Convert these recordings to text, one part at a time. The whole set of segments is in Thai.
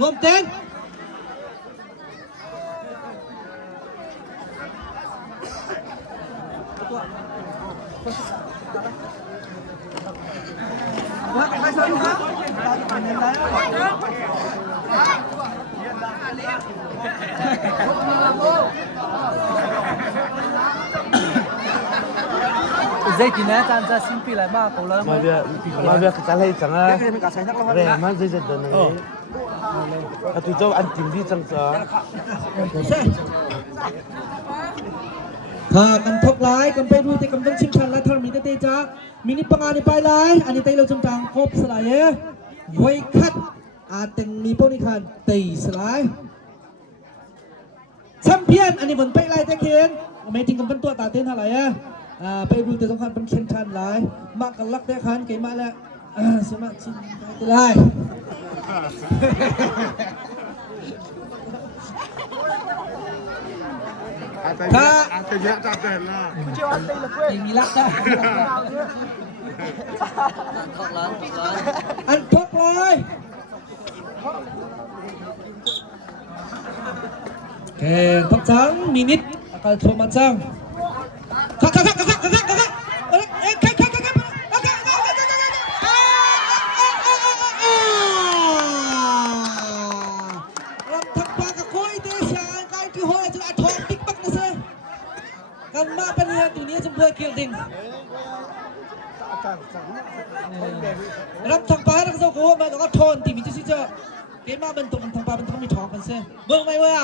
งมเต้นdây thì nè tan ra xin pi lại ba cầu lớn mà việc cái này chẳng à rẻ mà dây dây đơn này à tụi cháu ăn chín đi chẳng sợ ถ้ากันทบไลายกันไปดูแต่กันต้องชิมชันและทรมีเตจ้ามินิปังอันนี้ไปไลายอันนี้เตเราจำจังครบสลายไว้คัดอาเต็งมีพวกนี้คันตีสลายแชมเปี้ยนอันนี้เหมือนไปไลายแต่เขียนไม่จริงกันเป็นตัวตาเต้นอะไรไปดูแต่สำคัญเป็นเขียนชันไลายมากกันลักแต่คันเก๋มาแล้วสมัครชิมไปไลายถ้าจะเยอะจัดเต็มละมีลักได้อันทกเลยแข่งพักจังมินิทอาการโทรมาจังคักกันมาเป็นเรื่องตัวนี้จำเป็นเกี่ยวดิ่งรับทางปลายแล้วก็โซ่โก้มาแล้วก็ทนตีมิจิซิเจอเกมมาเป็นตัวทางปลายเป็นต้องมีทองกันเซ่เบิ่งไหมวะ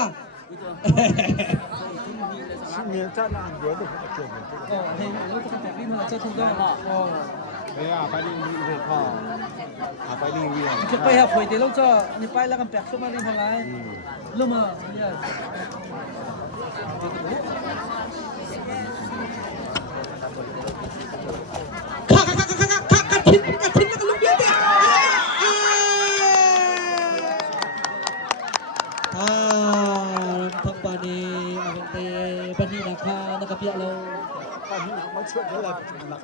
จะไปหาฝอยเดี๋ยวเราจะนี่ไปแล้วกันแปลกขึ้นมาเรื่องอะไรเรื่องมาทั้งปานีอังเตปานีนะคะนักเปียเราปานีหนักมาช่วยเราหนัก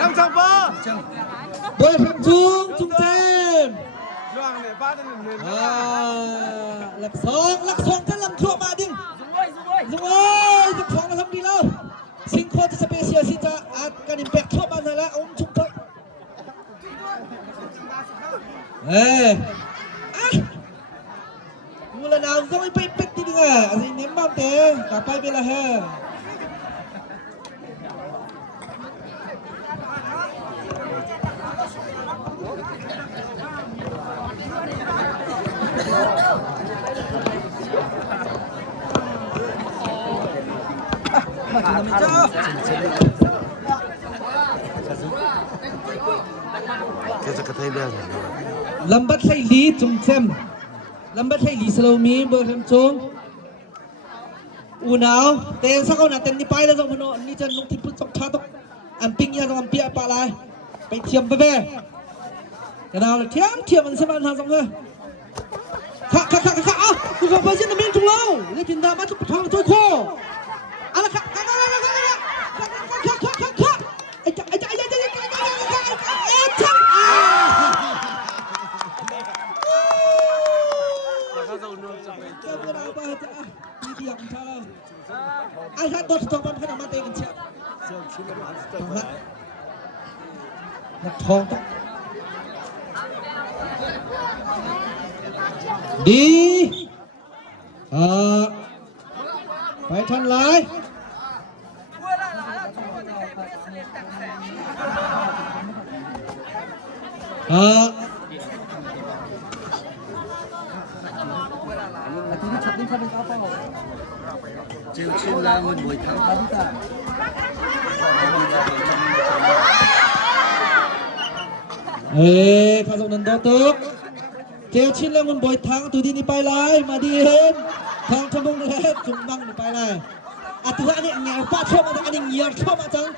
น้ำจังบ้าโดยทำจุงเต็มหลักสองจะลำทั่วมาดิ้งสวยจะของเราทำดีแล้วสิงโคจะสเปเชียลสิจะอาจการอิมแพคทั่วมาแล้วองชุบไปmula na ang gawin pa ipit din nga as in nimam te kapay bila he Kita kata dia lambat say li chung chem lambat say li slow mi bơ hem chung u nào tên sao nào tên đi bay là rồi nó đi chân nông thịt phun sọc thát ăn ping nha xong bia pa lạiไปเทียมไปcái nào làเทียมมันสบายทางสองเลยค่ะอ้าวกูขอไปเส้นน้ำมันถุงเราเลยพินดามาทุกทางทุกข้ออะไรค่ะไอ้จ้าไอ้ท่านตัวทองมันขนาดมาเตะกันเชียวนักทองดีไปทันไรchiều chiên là một buổi tháng tám cảข้าส่งนันโดตุกเจียวชินแล้วมันบ่อยทางตัวที่นี่ไปเลยมาดีเห็นทางชมงเล็กจุ่มบังไปเลยตัวอันนี้เงี้ยป้าชอบอันนี้เงี้ยชอบมาจัง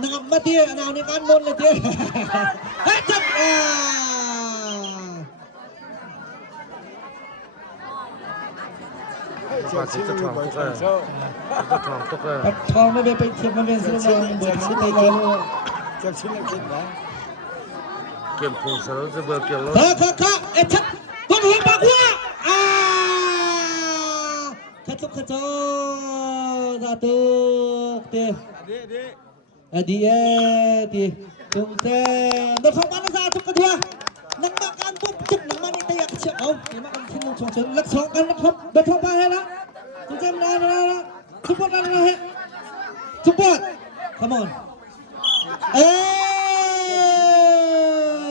นักมาดีอันเอาในการมนเลยเจ้จับว่าจะทองตกเลย ทองไม่ไปเทียบมันเป็นสิ่งที่มันเบิดสิ่งใดๆ จะชิ้นละชิ้นนะเกี่ยวกับสารจะเบิกเกี่ยวกับค่ะเอ็ดชัดต้นหัวปากหัวขจบขจบsatu Adi Tungten dan mana satu kedua nang makan bubuk nang mana itu ya kecil dia makan sini cong lek song kan lek betul apa lah Tungten lah support lah support come on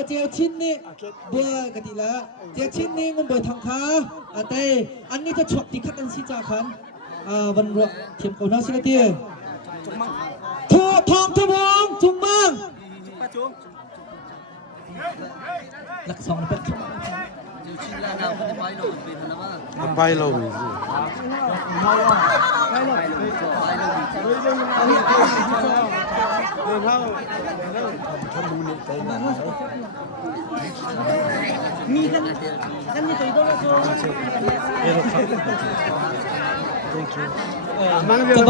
เจียวชิ้นนี่เบื่อกันดีละเจียวชิ้นนี่มันเบื่อทางขาแต่อันนี้จะฉกที่คัดกันสิจ้าคันวันรัวเทียมกับน้าสิละตีทั่วทองทั่ววงจุ่มมังหลักสองเป็นไปเรามีสิมีกันนี่ตัวตัวตัวmanggil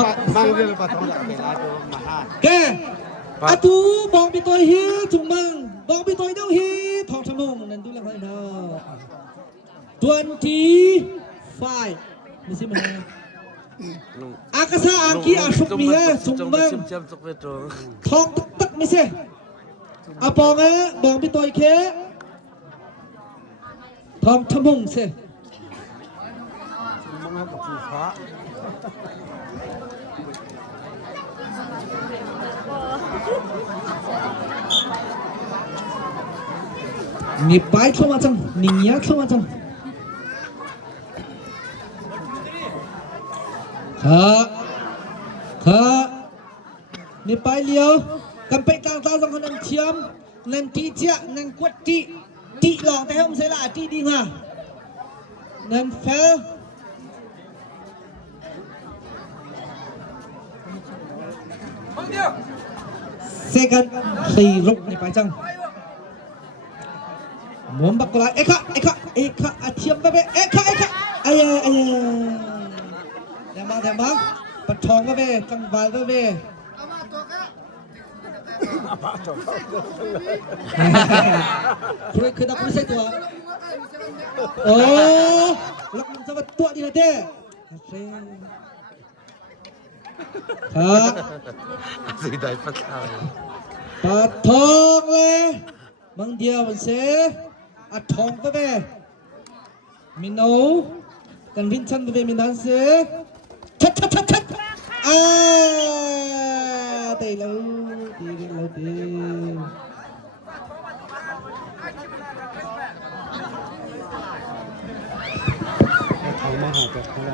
patron tak bela tu mahal. Ke, atu bong bitoi hi cumang, bong bitoi dong hi thong chamong nanti lah kau dah. 25, mesti mana? Akasa angki asuk miha cumang, thong tak mesti. Apa ngah bong bitoi ke? Thong chamong se. Ni pai thua macam, ni nya thua macam. Ni pai liao, sampai tang tang sang nan chiam, nan ti chia, nan kuat ti longแต่không sẽ là ti đi mà. Nan fail. Second, si ruk ni pai chang. Muốn bắt lại eka chiếm về eka ayah đem mang bắt thong về căng vai vềคือไม่ใช่ตัวโอ้ลักมันจะมาตัวดีนะเด้ครับสิได้ปัดทองเลยบางเดียวมันเสียอัดทองไปเว้มินโนกันวินชันไปเว้มินนั้นเสียชัดเตะแล้วดีทองมาหาจากข้าง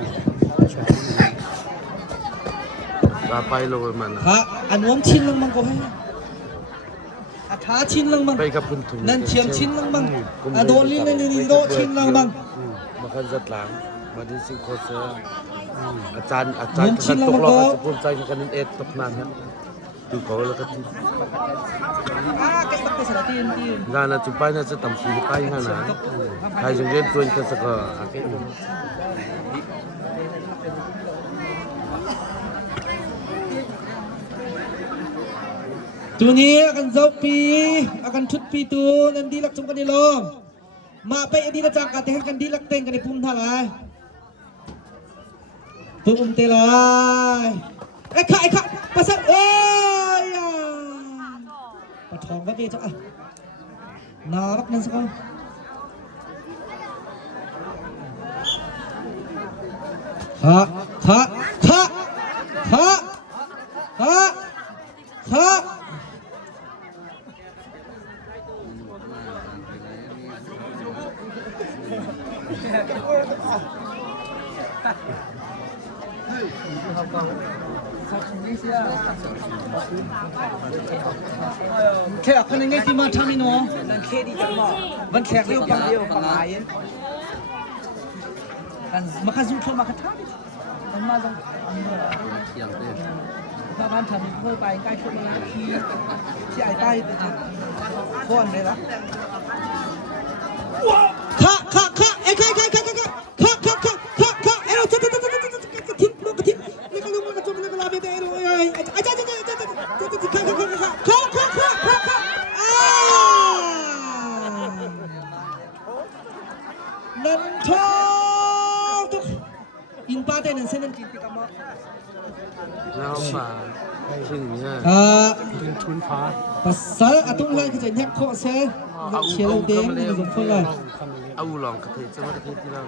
ลาไปโลมันครับอันนู้นชิ้นลงมังก็ให้ท้าชิ้นลังบังนั่นเชียมชิ้นลังบังโดนลิ้นนี่โดชิ้นลังบังมาคันจัดหลังมาดิสิโคเซอร์อาจารย์กันตกรอบจะภูมิใจกันนิดตกนานครับดูเขาแล้วก็ที่งานน่ะจุดไปน่าจะต่ำสุดไปงานน่ะใครจะเรียนตัวกันสักก็อาเกะตัวนี้akan zopi akan cut pitu dan dilak cuma kan dilong mak pe dilak cangkat teh kan dilak teng kan dipum thalai pum telai eka pasal oh ya patong ka be cha narak nan sakon haแขกคนนี้ที่มาทำนี่เนาะนั่นแค่ดีจังหวะวันแขกเรียวปังหายกันมาคันซุ่มชนมาคันท่าดิมันมาจังถ้าบ้านทำเพื่อไปใกล้ชนมาที่ไอ้ใต้ส่วนเลยละค่ะเอ้ยค่ะเอ้ยจะทิ้งลูกทิ้งนี่ก็ลูกมันจะเป็นเวลาเบเบ้เลยไอ้จ้าค่ะ Sing nha. pasal atung lai ke jenyak kok se chielo deng ni zong phun lai Au lòng cái thế cho nó cái gì đâu.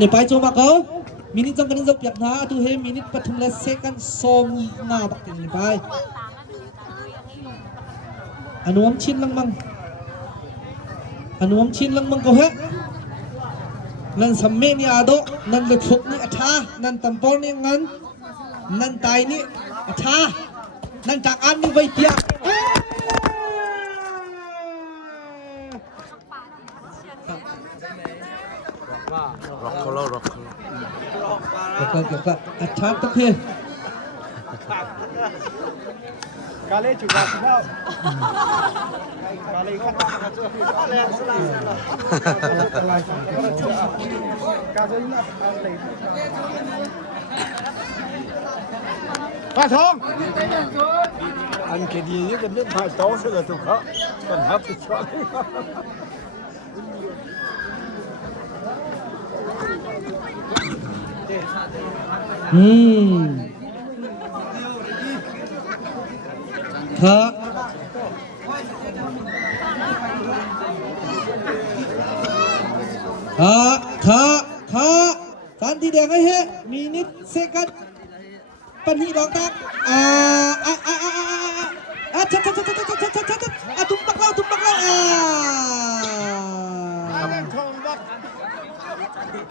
ni pai chu ma ko minit jang kan jok yak na tu he minit pathum la second som nga bak tin ni pai anuam chin lang mang ko he nan samme ni ado nan le thuk ni atha nan tampol ni ngan nan tai ni atha nan tak an ni vai pia Rock color. Kaka atha tak he Kali juga sedap. Kali kan. Pak Thong. Anh cái gì cái biết phải tốt sẽ là tụi họ. Cần hấp thì chọn. Tán thì đẹp ấy hết minute second pan hi long tak tumpak lau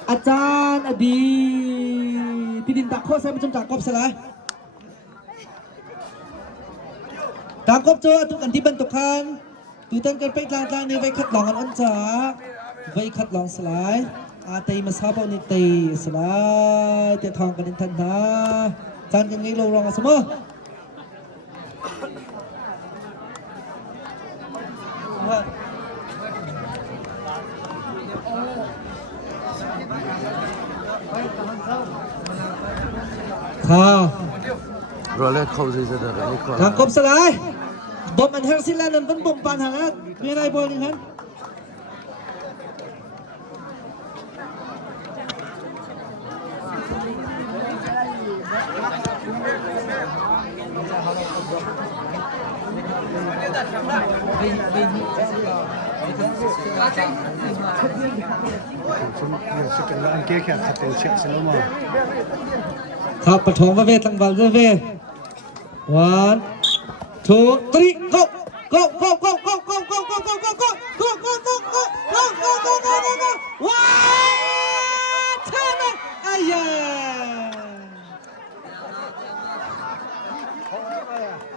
อาจารย์อดีที่ดินตักข้อใส่ประจำจากกบสลายตามกบเจอทุกอันที่บรรทุกคันตูตันกันไปกลางๆในไว้คัดลองอันอันจ๋าไว้คัดลองสลายอาเตยมาซาบเอาในเตยสลายเตะทองกันในทันทาจานกันไงเราลองเสมอRồi lên khâu gì ra được đấy còn. ทางกบสลายบอมอันเฮลซิแลนด์นั้นเป็นบอมปานหามีอะไรบอลนึงครับครับปฐมประเวทตั้งบัลเวท 1 2 3 go go go go go go go go go go go go go goว้าวเท่านั้นไอ้ยา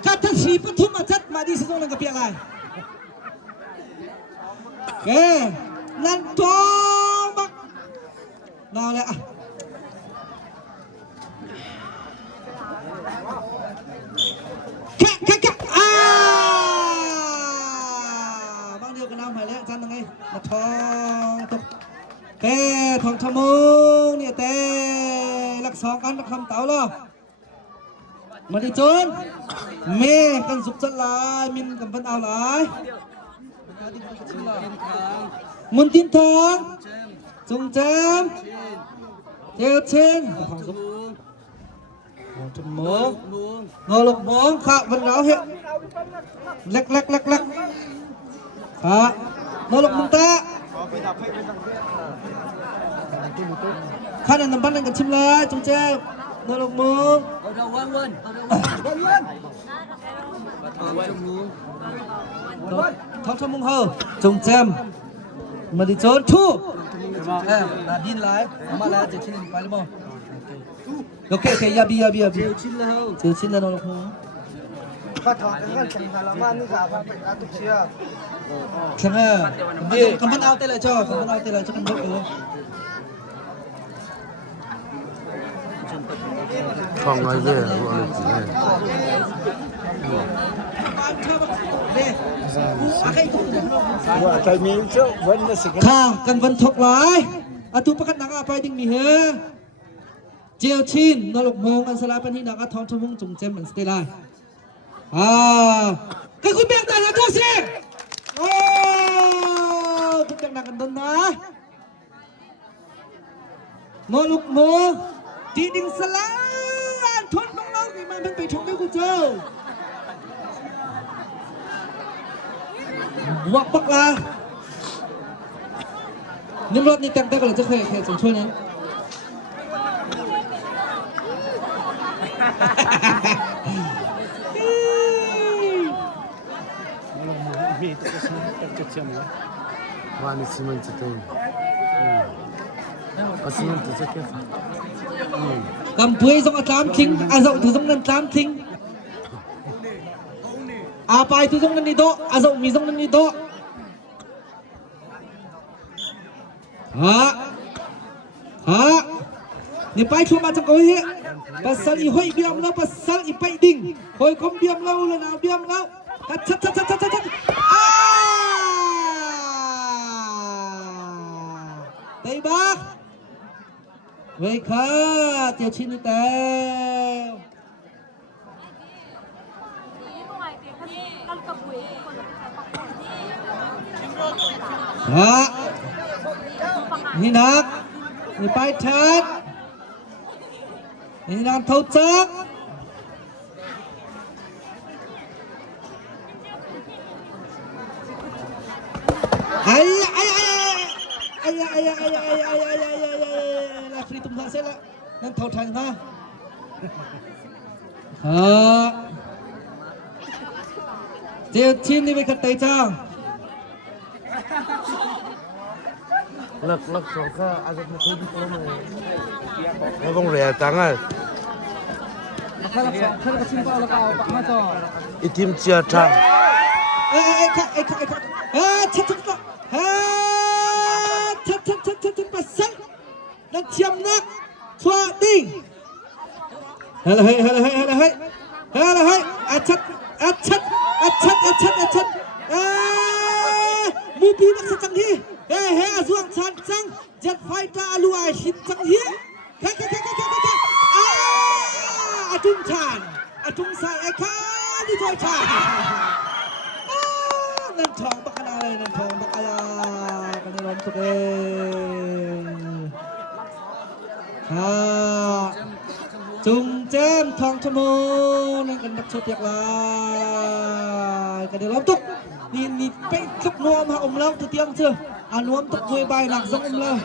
จัดทั้งสี่ปฐมมาจัดมาดีสิตรงนั้นกับเปียกอะไรเอ้นั่นทองบักน่าเลยอ่ะบางเดียวกันน้ำหายแล้วจันยังไงมาทองตกแต่ทองชะมุงเนี่ยแต่หลักสองกันหลักคำเต่าหรอมาดิจนเมกันสุขจันลายมินกันพันเอาหลายมุนทินทองจงแจมเจียวเชนทองสุขจมูกงอหลกมองขาบันเราเหะเล็กขาโนหลกมุงตาข้านันน้ำปั้นนั่งกันชิมเลยจงแจ้วโนหลกมองท้องชมุงเฮาจงแจมมาดิโจนทูนาดินไลฟ์มาแล้วจะชิมไปหรือเปล่าโอเคยาบีเจียวชิ้นแล้วน้องลูกป้าทองกันแข่งขันละมันนี่ค่ะพันเป็นอาตุเชียแข่งดีกำมันเอาเตะเลยจ้อกำมันเอาเตะเลยจ้อกันยกเลย Không nói gì, gọi là gì này. ว่าใจมีเจ้าวันละสิกัน ข้ากันวันทกหลายอาตุประคัดนังอาไปดิ้งมีเฮเจียวชินนรกมงอันสลาปันที่นักอาทองชมงจุงเจมเหมือนสเตล่าก็คุณเบียงแต่ละตัวสิโอ้คุณเบียงหนักกันต้นนะนรกมงดีดิ้งสลาทนน้องๆนี่มันไปชมด้วยกูเจ้าวักปักลานิ่มรถนี่แต่งได้ก็เลยจะเคยสมช่วยนั้นมีตัวฉันจะเชื่อม Vani ciment itu. Cement itu sakit. กำปุยส่งอาจารย์ทิ้งอาส่งถือส่งนั้นจามทิ้งอาไปถือส่งนั้นนี่โตอาส่งมีส่งนั้นนี่โตนี่ไปชัวมาจังกูเฮpasal i hoi biam lau pasal i pai ding hoi kom biam lau la na biam lau chat tay bác vậy khá tiểu chín đi tèoนี่นักนี่ไปชัดนี่นานเท่าจักลาฟรีตุ้มท่าเสร็จแล้วนั่นเท่าทันนะเจ้าชินนี่ไปขัดไตจ้าง Lắc xuống ka, agak nak kau di mana? Abang rea tangan. Itim ciata. Chat pasal dan ciam nak tua ding. Helai. Achat. Mubi nak secang hi. Azuang chan cang jet fighter alu ai shin cang hi. Atung chan, atung sai eka di toy chan. Nan thong bak kana le nan thong bak aya kana rom tu de. Chung jem thong chamo nan kan dak chot yak lai. Kan rom tu. Ni pe khắp nuông hạ lau từ tiếng chưa nuông tập vui bài nạc giống lau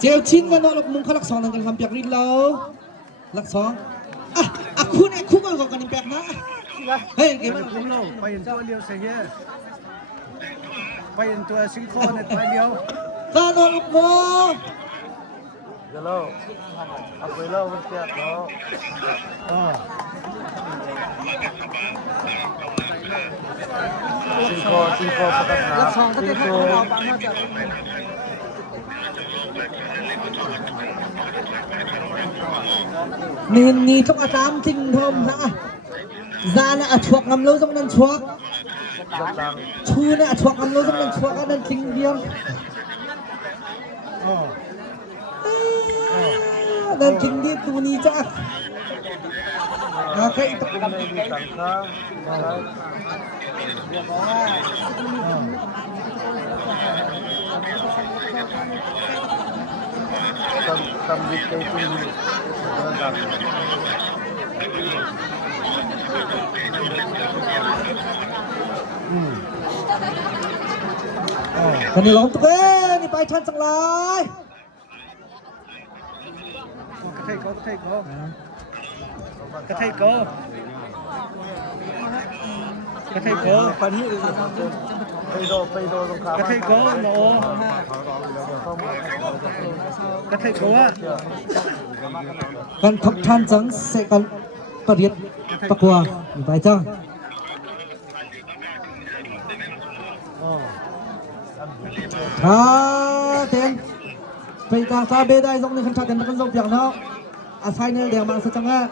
chiều chín và nọ lộc mùng khá lắc song đang làm việc đi lâu lắc song khu này khu còn còn việc nữa hey cái màคุ้มเราไปตัวเดียวเสียไปตัวซิงโครนไปเดียว ta nọ lộc mùng Hello. Apa hello mesti ada. Singko pakat na. Singko. Ni trong atam thinh thom ha. Ra là chuộc ngầm lâu trongนั้นchuộc. Chu là chuộc ngầm lâu trongนั้นchuộc ởนั้นthinh điên. Dan tinggi tu ni cak. Nak itu. Kan ni long tu ke ni pai chan sang lai. กระเทยโกปันนี้ไปโดตรงขากระเทยโกโนกระเทยโกอ่ะ Kan thok than chẳng sẽ kan pariat pakwa ni pai chang ten phải càng xa bê đây giống như khăn chặt đến con dốc việc nào à sai nơi đèo mạng sẽ chẳng á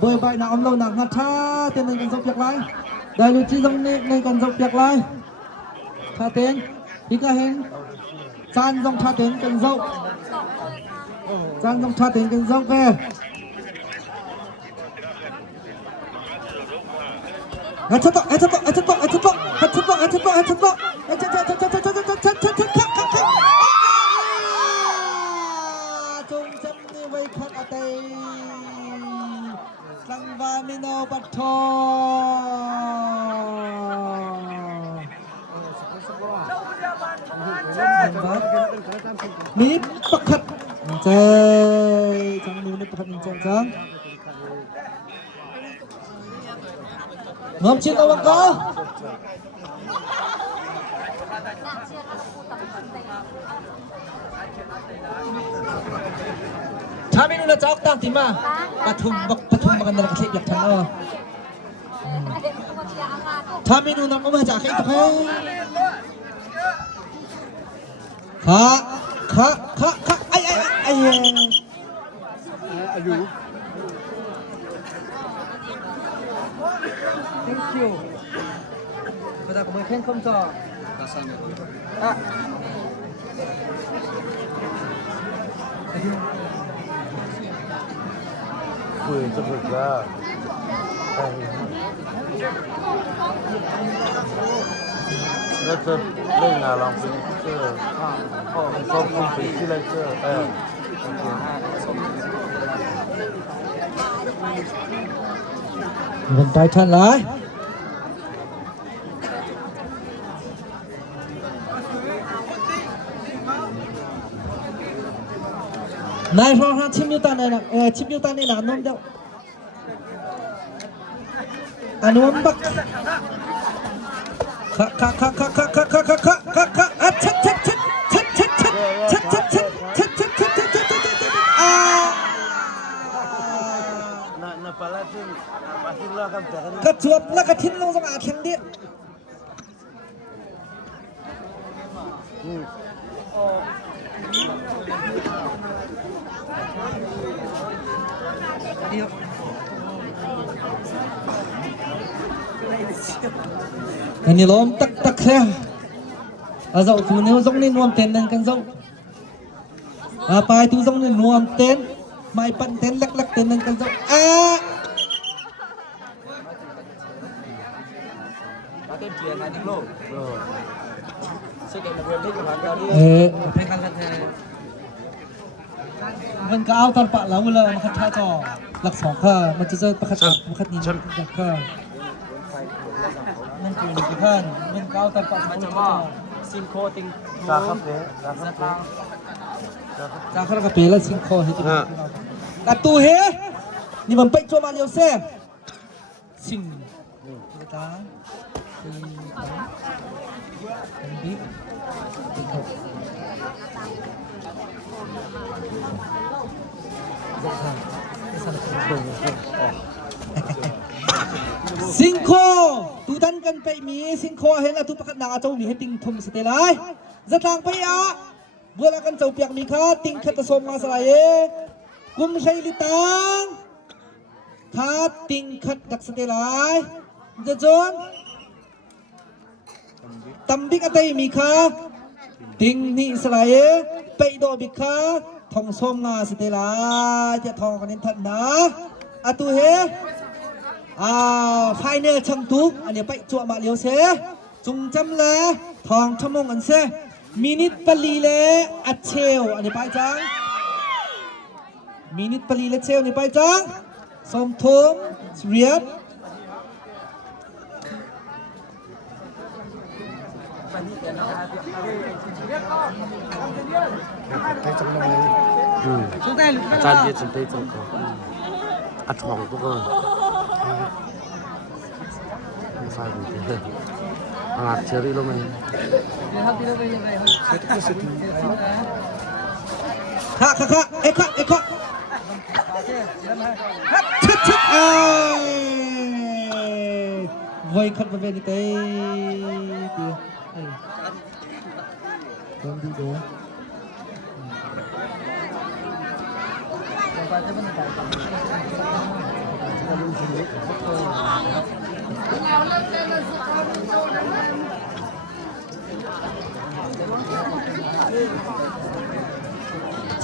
bơi bay nào ông lâu nặng ngắt cha tên nên con dốc việc lại đây lưu chi giống nên con dốc việc lại cha tên đi cả hình chan dòng cha tên con dốc chan dòng cha tên con dốc về hết chất chung chấm như vậy khát ở đây lăng va mino bắt thò mít bắt khát chơi chẳng nu mít bắt khát chơi chẳng ngom chín đâu bang ko Kami nung natsaok tang tima patum maganda na kasi yak tanga Kami nung nang umaja kay ito kay ay Ayu. Thank you Bada ko may khen không cho à Ui, rất là ra. Rất là lên là lòng phí chưa. Không không phí khi lên chưa. Vân tay chân lại này rồi ha chim tan này nè chim tan này là nôm đâu anh nôm bắc cắt chuột là cắt thìn long trong à khen điện anh lom tak khe à dậu phụ nếu giống nên nuông tên nên căn dậu à bài tu giống nên nuông tên mai bận tên lắc tên nên căn dậu à cái chuyện này đi luôn sự kiện là quyền thích của bạn cao đi phải khăn khăn thếมันก็เอาตอนปะแล้วเลยมันคัดท่าจอหลักสองค่ะมันจะประคัดมันคัดนี้ค่ะมันคือกี่ขั้นมันก็เอาตอนปะมันจะว่าซิงโคติง Ra khắp thế, ra khắp thế. จากข้างกระเป๋แล้วซิงโคให้ที่ตัดตูเฮนี่มันไปโจมาเลียวเซ่ซิงตาซิงโคตูดันกันไปมีซิงโคเห็นแล้วทุกประการเจ้ามีให้ติงทมสเตลายจะต่างไปอ่ะเวลากันเจ้าเปียกมีค่าติงขัดสมมาสลายกุมใช้ลิตังค่าติงขัดดักสเตลายจะจนตำบิกอะไรมีค่าติงนี่สลายไปโดบิค่าทองสมมาสเตลายจะทองกันนี้ทันนะอะตูเฮไฟเนอร์ช่างทุกอันนี้ไปจั่วมาเลียวเสจุงจำเลยทองชั่วโมงอันเสมินิตปลีเลอัดเชลอันนี้ไปจังมินิตปลีเลเชลนี่ไปจังสมทมเรียบอาจารย์ยืดสนใจจังเขาอัดทองพวกเราไม่ใช่ผมเองอาจเชอรี่ลงมาค่ะเอ็กซ์ชิดไว้ขัดมาเป็นเตยดีเด้อ จ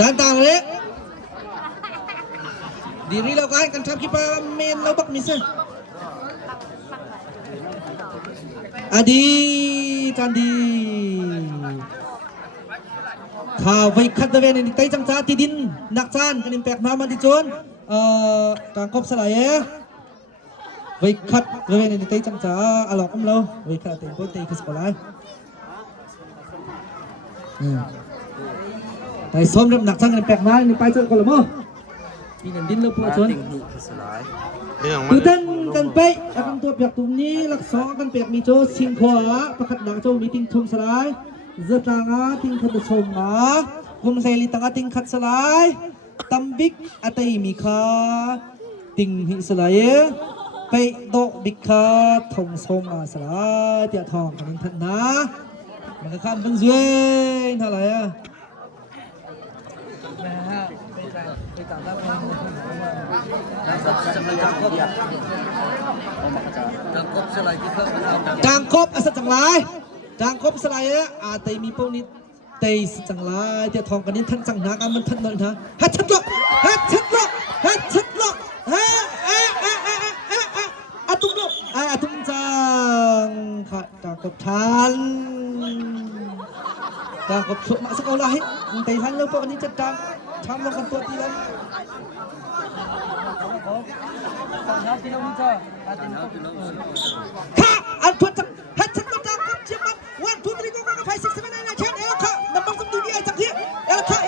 านต่างเลยดีรีเรากันทำคิปเมนเราบักมิสอดีจานดีข่าวไว้คัดเดเวนในไตจังจ้าที่ดินนักจานกันอิมแพกมามันที่จนการครบสลายไว้คัดเดเวนในไตจังจ้าอลอกเราไว้คัดเต็มโปรตีคือสกอร์ไลแต่ซ้อมเริ่มหนักจังกันแปลกมาในไปเจอกันละมั้งที่นั่นดินเราพอชนคือเต้นกันไปอาการตัวเปียกตรงนี้หลักสองกันเปียกมีโจชิงขวาประคัดหนังโจมีติงทุ่มสลายเจือตางาติงขัดชมมากุมเซลิตางาติงขัดสลายตัมบิกอัตยมีคาติงหิสลายไปโดบิกาทงสมมาสลายเตียทองกันทันนะมันก็ข้ามเป็นเจ้ยเท่าไหร่อะจางครบอสัจจังไรจางครบสลายอาเตมีพวกนี้เตยจังไรเตียทองกันนี้ท่านจังนักมันท่านนนท์ฮะฮัทชัดล็อกฮัทชัดล็อกฮัทชัดล็อกอาตุ้มล็อกอาตุ้มจังค่ะจางครบทันจางครบสุดมาสักเอาไรเตยทันแล้วพวกนี้จะจางทำลงกันตัวตีแล้วค่ะอันพัดจังฮัทชัดล็อกจางครบเชื่อมันวันทุกทีก็กระไฟสิบ7 9 10เอลค่ะนับบังสมดุลดีไอจังที่เอลค่ะ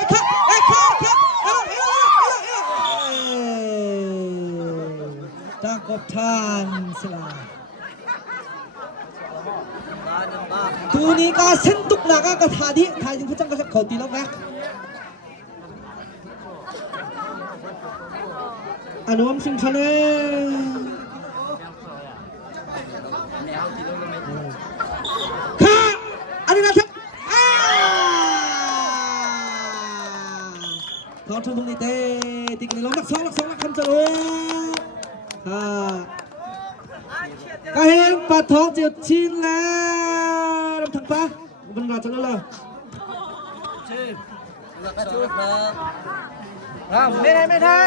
จางครบทานสลายตูนี้ก็เส้นตุกหนักก็ทาดิทาจึงพระจังก็เขาตีแล้วแม็กอนุวัมสิงห์ชาแนลค่ะอันนี้นะครับเขาทำตรงนี้เตะติ๊กในล้อมหลักสองหลักคำจะลงค่ะก็เห็นปลาทองเจียวชินแล้วน้ำถังปลาบรรดาจะเล่าเลยไม่ได้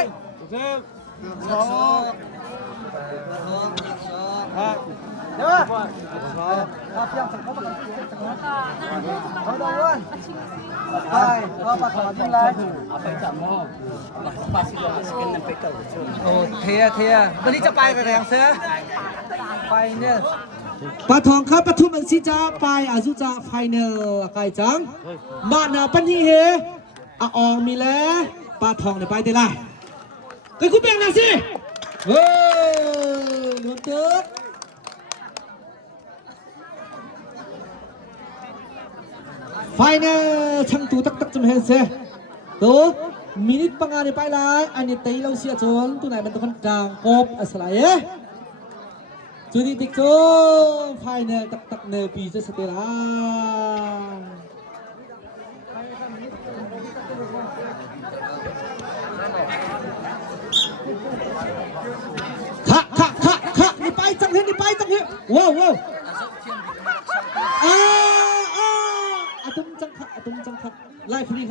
สองเดี๋ยวถ้าเพียงสักเขาเขาโดนไปเขาปลาทองจริงเลยโอ้เทียวันนี้จะไปกับแรงเสือไปเนี่ยปลาทองครับปทุมอันซีจ้าไปอาซุจ้าไฟเนอร์ไก่จังมาหนาปันที่เฮอองมีแล้วปลาทองเนี่ยไปได้ไรเฮ้ยคุณเปียงหน่อยสิเฮ้ยหนุนตึ๊กไฟเนอร์ช่างตูตักจำเห็นเสียตัวมินิปังงานไปเลยอันนี้ตีเราเสียจนตัวไหนเป็นตัวคนกลางกบอะไรจุดที่ติ๊กโจ้ไฟเนอร์ตักเนอร์ปีจะสเตลาค่ะนี่ไปจังเห็นว้าวอาตุ้มจังค่ะไล่ฟรีครับ